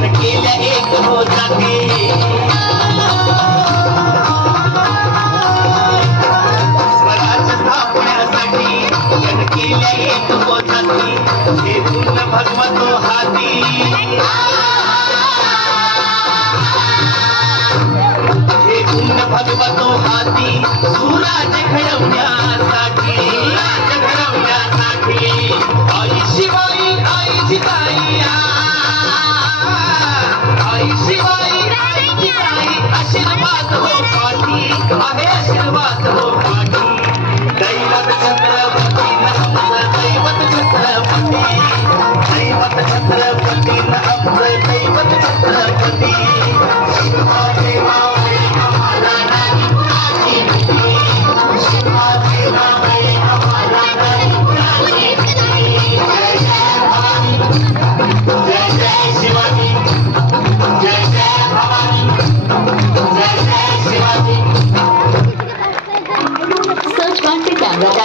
त्यानं केल्या एक हो जाती स्वराज्य स्थापण्यासाठी त्यानं केल्या एक हो जाती हे पूर्ण भगवतो हाती हे पूर्ण भगवतो हाती सुराज घडवण्यासाठी आई शिवाई आई जिजाई आई शिवाई आई जिजाई आशीर्वाद हो पाठी आहे आशीर्वाद हो पाठी दैवत छत्रपती नमः दैवत छत्रपती दैवत छत्रपती नमः दैवत छत्रपती Search Country Camera.